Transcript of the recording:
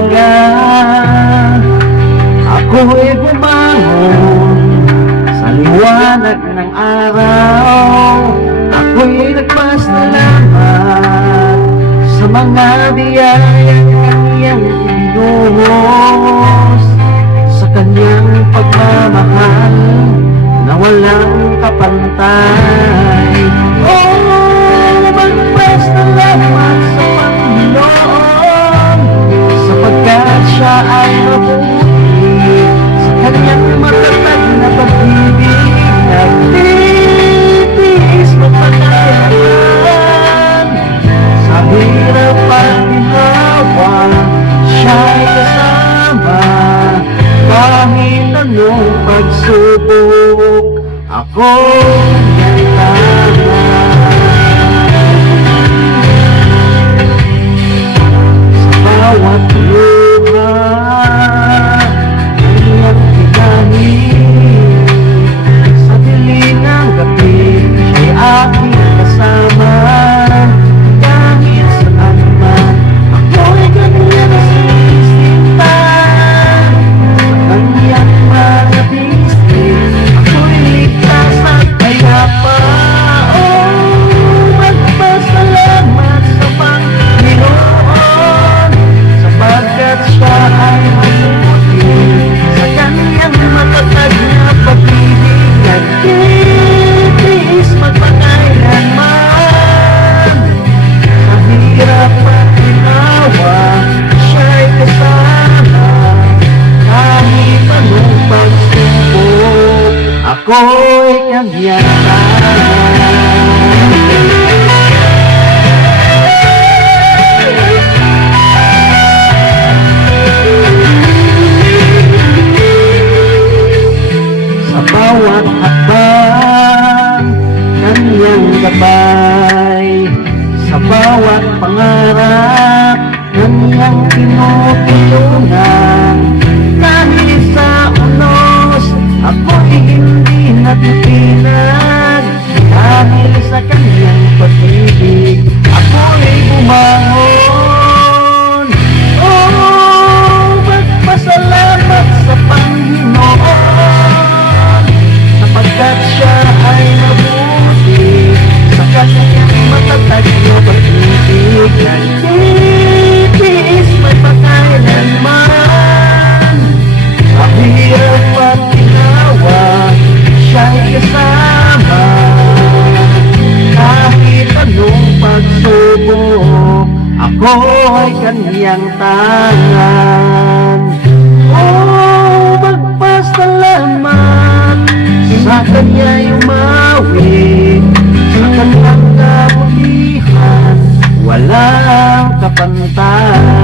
umaga, ako'y bumangon sa liwanag ng araw. Ako'y nagpasalamat sa mga biyayang kanyang ibinuhos, sa kanyang pagmamahal na walang kapantay. Oh, magpasalamat sa Panginoon, sapagkat siya ay mabuti, sa kanyang matatag na pag-ibig. Nagtitiis mapagkailanman sa hirap at ginawa, siya'y kasama kahit anong pagsubok. Ako ay tama sa bawat luha, kanyang pinahid sa dilim ng gabi, siya'y aking kasama kahit saan man. Ako'y kanyang sisinta sa kanyang mga bisig. Ako'y ligtas at payapa. Oh, magpasalamat sa Panginoon, sapagkat siya ay mabuti, sa kanyang matatag na pag-ibig. Nagtitiis magpakailanman sa hirap at ginawa, siya'y kasama kahit anong pagsubok. Ako'y kanyang sa bawat hakbang, kanyang gabay, sa bawat pangarap, kanyang tinutulungan. Kahit sa unos, ako'y hindi natitinag, dahil sa kanyang pag-ibig, ako'y bumangon. Oh, magpasalamat sa Panginoon, sapagkat siya ay mabuti, sa kanyang matatag na pag-ibig. Nagtitiis may pakailanman sa hirap at ginawa, siya'y kasama kahit anong pagsubok. Ako ay kanyang tangan. Oh, magpasalamat sa kanya'y umawi, sa kanyang kabutihan walang kapantay.